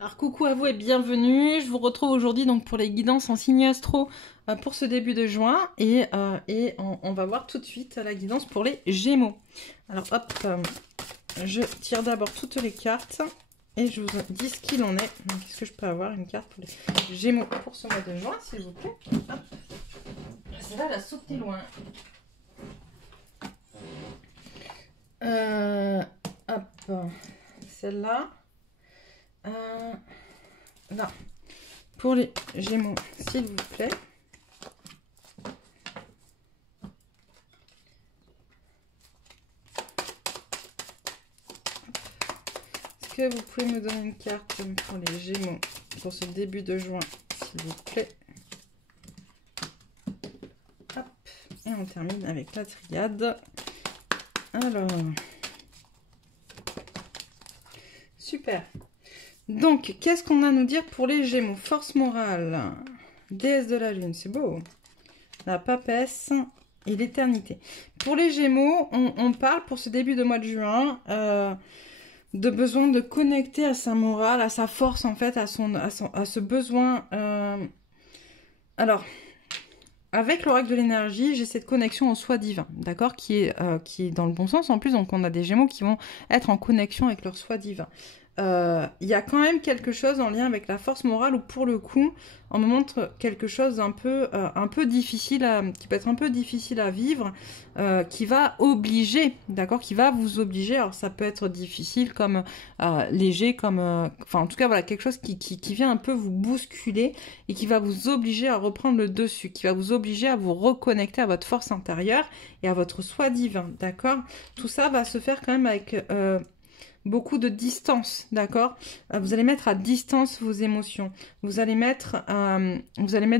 Alors coucou à vous et bienvenue, je vous retrouve aujourd'hui donc pour les guidances en signe astro pour ce début de juin et on va voir tout de suite la guidance pour les Gémeaux. Alors hop, je tire d'abord toutes les cartes et je vous dis ce qu'il en est. Est-ce que je peux avoir une carte pour les Gémeaux pour ce mois de juin s'il vous plaît? Hop. Celle-là, elle a sauté loin. Hop, celle-là. Là, pour les Gémeaux, s'il vous plaît. Est-ce que vous pouvez me donner une carte pour les Gémeaux pour ce début de juin, s'il vous plaît? Hop, et on termine avec la triade. Alors, super. Donc, qu'est-ce qu'on a à nous dire pour les Gémeaux? Force morale, déesse de la lune, c'est beau. La papesse et l'éternité. Pour les Gémeaux, on parle pour ce début de mois de juin de besoin de connecter à sa morale, à sa force en fait, à ce besoin. Alors, avec l'oracle de l'énergie, j'ai cette connexion au soi divin, d'accord, qui est dans le bon sens en plus. Donc, on a des Gémeaux qui vont être en connexion avec leur soi divin. Il y a quand même quelque chose en lien avec la force morale où pour le coup on me montre quelque chose un peu difficile qui peut être un peu difficile à vivre, qui va obliger, d'accord, qui va vous obliger. Alors ça peut être difficile comme léger, comme enfin en tout cas voilà, quelque chose qui vient un peu vous bousculer et qui va vous obliger à reprendre le dessus, qui va vous obliger à vous reconnecter à votre force intérieure et à votre soi divin, d'accord. Tout ça va se faire quand même avec beaucoup de distance, d'accord. Vous allez mettre à distance vos émotions. Vous allez mettre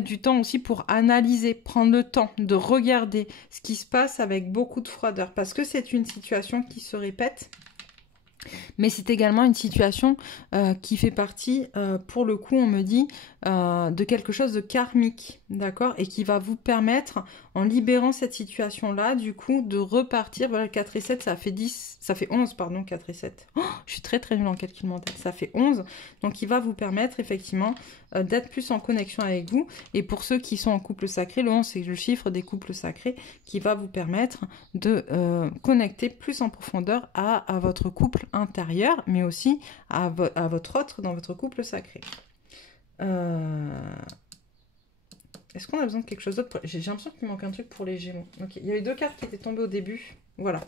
du temps aussi pour analyser, prendre le temps de regarder ce qui se passe avec beaucoup de froideur. Parce que c'est une situation qui se répète. Mais c'est également une situation qui fait partie, pour le coup, on me dit, de quelque chose de karmique, d'accord? Et qui va vous permettre, en libérant cette situation-là, du coup, de repartir. Voilà, 4 et 7, ça fait 10, ça fait 11, pardon, 4 et 7. Oh, je suis très très nulle en calcul mental, ça fait 11. Donc, il va vous permettre, effectivement, d'être plus en connexion avec vous. Et pour ceux qui sont en couple sacré, le 11, c'est le chiffre des couples sacrés qui va vous permettre de connecter plus en profondeur à votre couple intérieur, mais aussi à votre autre dans votre couple sacré. Est-ce qu'on a besoin de quelque chose d'autre? J'ai l'impression qu'il manque un truc pour les Gémeaux. Ok, il y avait 2 cartes qui étaient tombées au début. Voilà.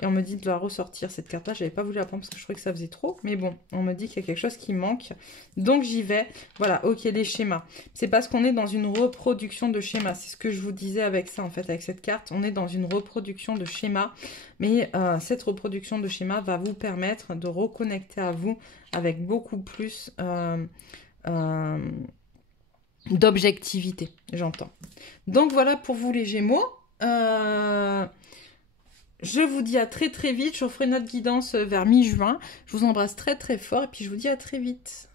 Et on me dit de la ressortir, cette carte-là. J'avais pas voulu la prendre parce que je trouvais que ça faisait trop. Mais bon, on me dit qu'il y a quelque chose qui manque. Donc j'y vais. Voilà, ok, les schémas. C'est parce qu'on est dans une reproduction de schémas. C'est ce que je vous disais avec ça, en fait, avec cette carte. On est dans une reproduction de schémas. Mais cette reproduction de schémas va vous permettre de reconnecter à vous avec beaucoup plus d'objectivité, j'entends. Donc voilà pour vous les Gémeaux. Je vous dis à très très vite. Je ferai une autre guidance vers mi-juin. Je vous embrasse très très fort et puis je vous dis à très vite.